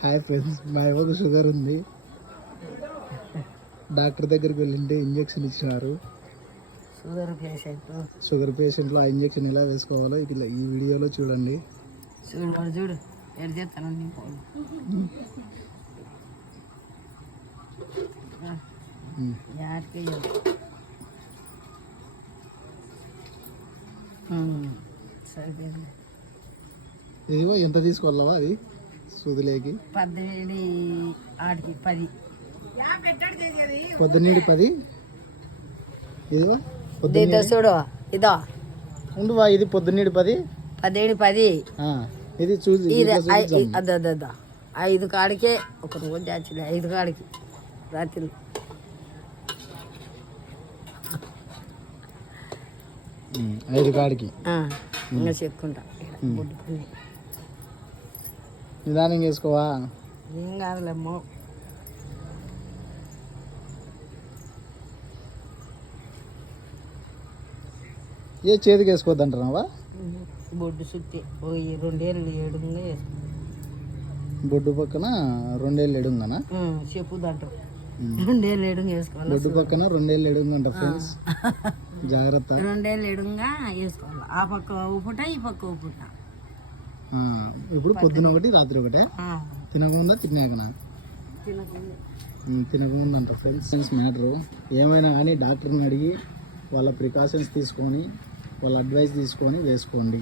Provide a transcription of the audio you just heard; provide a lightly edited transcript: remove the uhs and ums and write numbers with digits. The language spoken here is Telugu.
హాయ్ ఫ్రెండ్స్, మా అవ్వకు షుగర్ ఉంది. డాక్టర్ దగ్గరికి వెళ్ళింటే ఇంజెక్షన్ ఇచ్చినారు. షుగర్ పేషెంట్లో ఆ ఇంజెక్షన్ ఎలా వేసుకోవాలో ఇట్లా ఈ వీడియోలో చూడండి. చూడు ఎడ చేస్తాను ఇదిగో ఎంత తీసుకోవాలవా అది సూదిలేకి? 17 ఆడికి 10 పొద్దున్నీడి 10. ఇదిగో చూడు ఇదో ఉండువా, ఇది పొద్దున్నీడి 10 ఇది చూసి అదో 5 కాడికే ఒక రోజు యాక్చువల్లీ 5 కాడికి రాత్రి 5 కాడికి ఇంకా చెప్పుకుంటా. నిదానం చేసుకోవా, ఏం కాదులేమ్మో. ఏ చేతికి వేసుకోవద్దంటున్నావా? బొడ్డు చుట్టి 2 ఏళ్ళు ఏడుగా వేసుకో. బొడ్డు పక్కన 2 ఏళ్ళు ఎడుంగనా? చెప్పు దాంట్లో 2 ఏళ్ళు ఎడుగా వేసుకోవాలి. బొడ్డు పక్కన 2 ఏళ్ళు ఎడుంగంట ఫ్రెండ్స్, జాగ్రత్త. 2 ఏళ్ళు ఎడుగా వేసుకోవాలి. ఆ పక్క ఉప్పుట ఈ పక్క ఉప్పుట. ఇప్పుడు పొద్దున ఒకటి రాత్రి ఒకటే తినకుండా తిన్నాకనా? తినకముందు అంట ఫ్రెండ్స్ మ్యాటరు. ఏమైనా కానీ డాక్టర్ని అడిగి వాళ్ళ ప్రికాషన్స్ తీసుకొని వాళ్ళ అడ్వైస్ తీసుకొని వేసుకోండి.